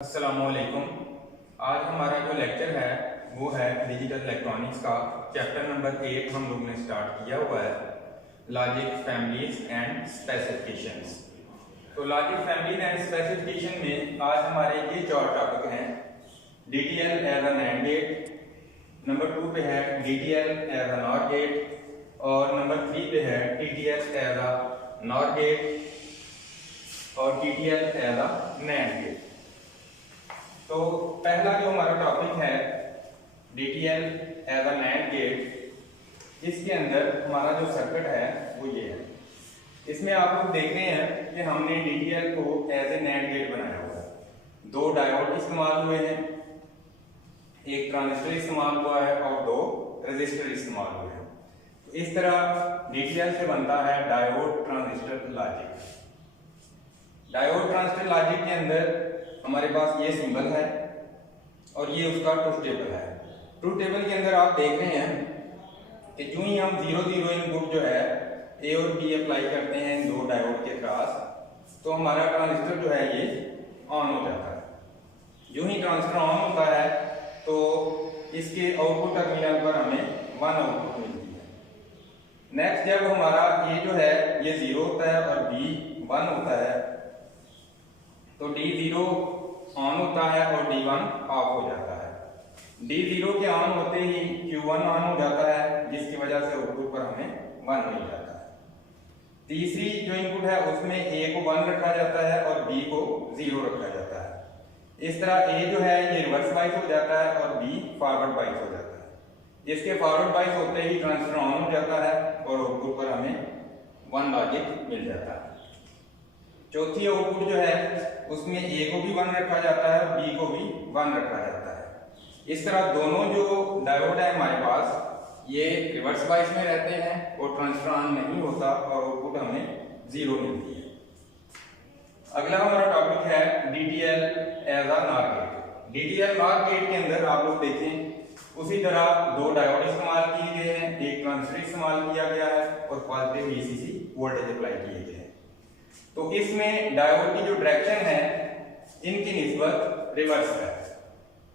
अस्सलामुअलैकुम। आज हमारा जो लेक्चर है वो है डिजिटल इलेक्ट्रॉनिक्स का चैप्टर नंबर 8 हम लोग ने स्टार्ट किया हुआ है, लॉजिक फैमिलीज एंड स्पेसिफिकेशंस। तो लॉजिक फैमिलीज एंड स्पेसिफिकेशन में आज हमारे ये चार टॉपिक हैं। DTL as a NAND gate, number 2 पे है DTL as a NOR gate और नंबर 3 पे है TTL as a NOR gate और TTL as a NAND gate. तो पहला जो हमारा टॉपिक है DTL as a NAND gate, इसके अंदर हमारा जो सर्किट है वो ये है। इसमें आप लोग देख रहे हैं कि हमने DTL को एज ए NAND गेट बनाया हुआ है। 2 डायोड इस्तेमाल हुए हैं, एक ट्रांजिस्टर इस्तेमाल हुआ है और 2 रेजिस्टर इस्तेमाल हुए हैं। तो इस तरह DTL से बनता है diode transistor logic. Diode transistor logic के अंदर हमारे पास ये सिंबल है और ये उसका ट्रुथ टेबल है। ट्रुथ टेबल के अंदर आप देख रहे हैं कि जो ही हम 0 इनपुट जो है A और B अप्लाई करते हैं इन 2 डायोड के क्रॉस, तो हमारा ट्रांजिस्टर जो है ये ऑन हो जाता है। जो ही ट्रांजिस्टर ऑन होता है तो इसके आउटपुट टर्मिनल पर हमें 1 आउटपुट मिलती है। नेक्स्ट जब हमारा ये जो है ये 0 होता है और B 1 होता है तो D0 ऑन होता है और D1 ऑफ हो जाता है। D0 के ऑन होते ही Q1 ऑन हो जाता है, जिसकी वजह से आउटपुट पर हमें 1 मिल जाता है। तीसरी जो इनपुट है उसमें A को 1 रखा जाता है और B को 0 रखा जाता है। इस तरह A जो है ये रिवर्स बाइस हो जाता है और B फॉरवर्ड बाइस हो जाता है। इसके फॉरवर्ड बाइस होते ही ट्रांजिस्टर ऑन हो जाता है और आउटपुट पर हमें 1 लॉजिक मिल जाता है। चौथी आउटपुट जो है उसमें A को भी 1 रखा जाता है और B को भी 1 रखा जाता है। इस तरह दोनों जो डायोड है हमारे पास ये रिवर्स बाइस में रहते हैं और ट्रांजिस्टर ऑन नहीं होता और आउटपुट हमें 0 मिलती है। अगला हमारा टॉपिक है DTL as a NOR gate. DTL NOR gate के अंदर आप लोग देखें उसी तरह 2 डायोड इस्तेमाल किए गए हैं, एक ट्रांजिस्टर इस्तेमाल किया गया है और पॉजिटिव VCC वोल्टेज अप्लाई किए गए हैं। तो इसमें डायोड की जो डायरेक्शन है इनकी निस्बत रिवर्स है।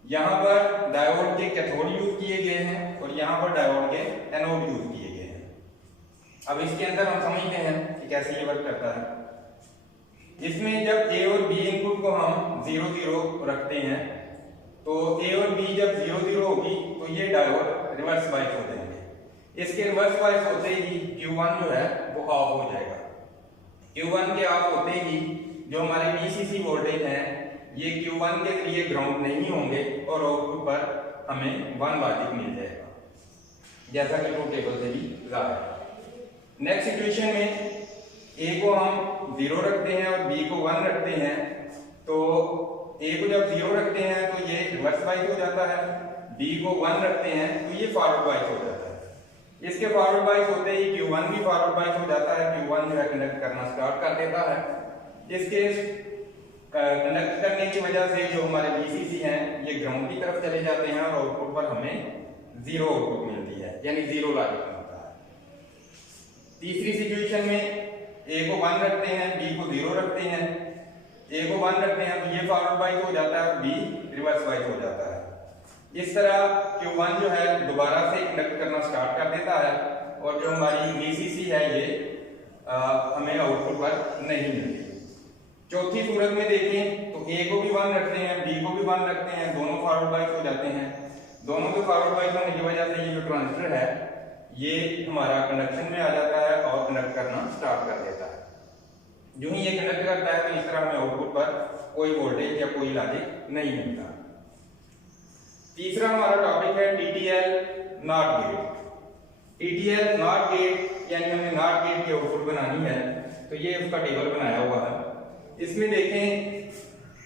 यहां पर डायोड के कैथोड यूज किए गए हैं और यहां पर डायोड के एनोड यूज किए गए हैं। अब इसके अंदर हम समझते हैं कि कैसे ये वर्क करता है। इसमें जब A और B इनपुट को हम 0 रखते हैं तो A और B जब 0 होगी तो ये डायोड रिवर्स बाइस हो जाएंगे। इसके रिवर्स बाइस होते ही Q1 जो है वो ऑफ हो जाएगा। Q1 के ऑफ होते ही जो हमारे VCC वोल्टेज हैं ये Q1 के लिए ग्राउंड नहीं होंगे और आउटपुट पर हमें 1 लॉजिक मिल जाएगा, जैसा कि ट्रुथ टेबल से भी जाहिर है। नेक्स्ट सिचुएशन में A को हम 0 रखते हैं और B को 1 रखते हैं, तो A को जब 0 रखते हैं तो ये रिवर्स बाइस हो जाता है, B को 1 रखते हैं तो ये फॉरवर्ड बाइस हो जाता है। इसके फॉरवर्ड बाइस होते ही Q1 भी फॉरवर्ड बाइस हो जाता है, Q1 जो है कंडक्ट करना स्टार्ट कर देता है। इसके कंडक्ट करने की वजह से जो हमारे VCC हैं ये ग्राउंड की तरफ चले जाते हैं और आउटपुट पर हमें 0 आउटपुट मिलती है, यानी 0 लॉजिक मिलता है। तीसरी सिचुएशन में A को 1 रखते हैं, B को 0 रखते हैं। A को 1 रखते हैं तो ये फॉरवर्ड बाइस हो जाता है और B रिवर्स बाइस हो जाता है। इस तरह Q1 जो है दोबारा से कंडक्ट करना स्टार्ट कर देता है और जो हमारी VCC है ये हमें आउटपुट पर नहीं मिलती। चौथी सूरत में देखें तो A को भी 1 रखते हैं, B को भी 1 रखते हैं, दोनों फॉरवर्ड बाइस हो जाते हैं। दोनों के फॉरवर्ड बाइस होने की वजह से ये जो ट्रांजिस्टर है ये हमारा कंडक्शन में आ जाता है और कंडक्ट करना स्टार्ट कर देता है। जो ही ये कंडक्ट करता है तो इस तरह हमें आउटपुट पर कोई वोल्टेज या कोई लॉजिक नहीं मिलता। तीसरा हमारा टॉपिक है TTL NOR gate. TTL NOR gate यानी हमने NOR गेट की आउटपुट बनानी है तो ये उसका टेबल बनाया हुआ है। इसमें देखें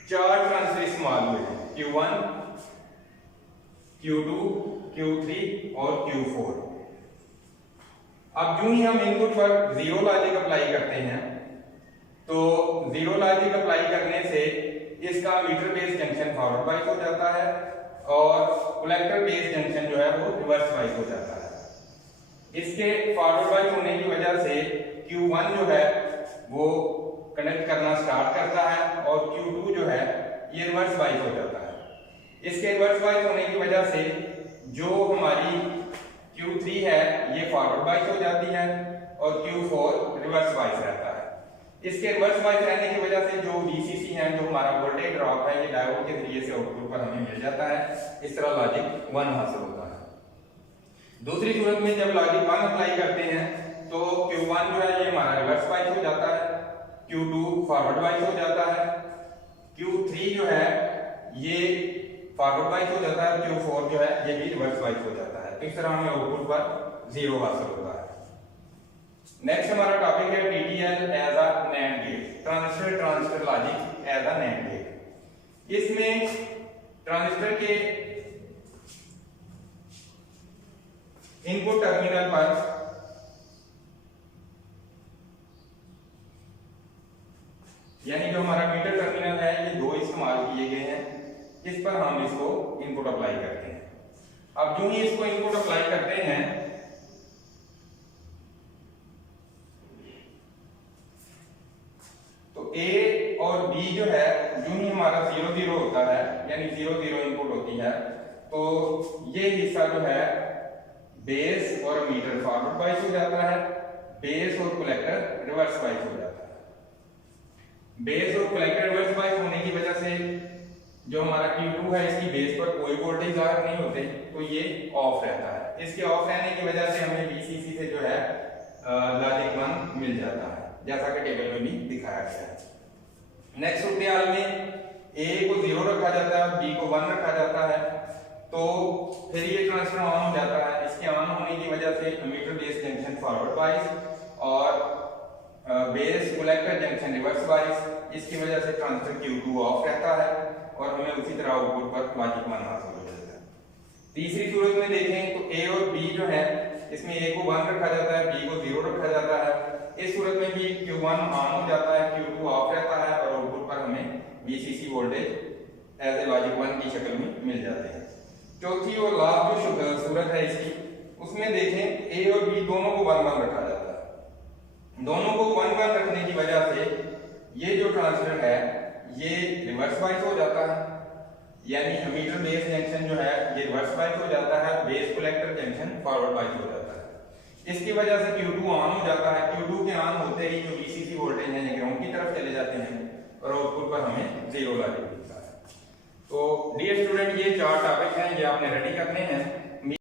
4 ट्रांजिस्टर इस्तेमाल हुए हैं, Q1, Q2, Q3 और Q4। अब जो ही हम इनपुट पर 0 लॉजिक अप्लाई करते हैं तो 0 लॉजिक अप्लाई करने से इसका मीटर बेस जंक्शन फॉरवर्ड बाइस हो जाता है और कलेक्टर बेस जंक्शन जो है वो रिवर्स बाइस हो जाता है। इसके फॉरवर्ड बाइस होने की वजह से Q1 जो है वो कनेक्ट करना स्टार्ट करता है और Q2 जो है ये रिवर्स बाइस हो जाता है। इसके रिवर्स बाइस होने की वजह से जो हमारी Q3 है ये फॉरवर्ड बाइस हो जाती है और Q4 रिवर्स बाइस रहता है। इसके रिवर्स बाइस रहने की वजह से जो VCC है, जो हमारा वोल्टेज ड्रॉप है, ये डायोड के जरिए से आउटपुट पर हमें मिल जाता है। इस तरह लॉजिक 1 हासिल होता है। दूसरी सूरत में जब लॉजिक 1 अप्लाई करते हैं तो Q1 जो है ये हमारा रिवर्स बाइस हो जाता है, Q2 फॉरवर्ड बाइस हो जाता है, Q3 जो है ये फॉरवर्ड बाइस हो जाता है, Q4 जो है ये भी रिवर्स बाइस हो जाता है। इस तरह हमें आउटपुट पर 0 हासिल होता है। नेक्स्ट हमारा टॉपिक है TTL as a NAND gate, transistor logic as a NAND gate. इसमें ट्रांजिस्टर के इनपुट टर्मिनल पर यानी जो हमारा मीटर टर्मिनल है ये 2 इस्तेमाल किए गए हैं, इस पर हम इसको इनपुट अप्लाई करते हैं। अब जो ही इसको इनपुट अप्लाई करते हैं तो A और B जो है जो ही हमारा 0 0 होता है यानी 0 0 इनपुट होती है तो ये हिस्सा जो है बेस और मीटर फॉरवर्ड बाइस हो जाता है, बेस और कलेक्टर रिवर्स बाइस हो जाता है। बेस और कलेक्टर रिवर्स बाइस होने की वजह से जो हमारा Q2 है इसकी बेस पर कोई वोल्टेज ज़ाहिर नहीं होते तो ये ऑफ रहता है। इसके ऑफ रहने की वजह से हमें VCC से जो है लॉजिक 1 मिल जाता है, जैसा कि टेबल में भी दिखाया गया है। नेक्स्ट सूरत में A को 0 रखा जाता है, B को 1 रखा जाता है, तो फिर ये ट्रांजिस्टर ऑन हो जाता है। इसके ऑन होने की वजह से एमीटर बेस जंक्शन फॉरवर्ड बाइस और base collector junction reverse bias, इसकी वजह से ट्रांजिस्टर Q2 ऑफ रहता है और हमें उसी तरह आउटपुट पर लॉजिक 1 हासिल हो जाता है। तीसरी सूरत में देखें तो A और B जो है इसमें A को 1 रखा जाता है, B को 0 रखा जाता है। इस सूरत में भी Q1 ऑन हो जाता है, Q2 ऑफ रहता है और आउटपुट पर हमें VCC voltage as a logic 1 की शक्ल में मिल जाते हैं। चौथी और लास्ट जो सूरत है इसकी उसमें देखें A और B दोनों को 1 1 रखा जाता है। दोनों को 1 1 रखने की वजह से ये जो ट्रांजिस्टर है ये रिवर्स बाइस हो जाता है, यानी एमीटर बेस जंक्शन जो है ये रिवर्स बाइस हो जाता है, बेस कलेक्टर जंक्शन फॉरवर्ड बाइस हो जाता है। इसकी वजह से Q2 ऑन हो जाता है। Q2 के ऑन होते ही जो VCC वोल्टेज है ये ग्राउंड की तरफ चले जाते हैं और आउटपुट पर हमें 0 लॉजिक मिलता है। तो डियर स्टूडेंट ये 4 टॉपिक हैं, ये आपने रेडी करने हैं।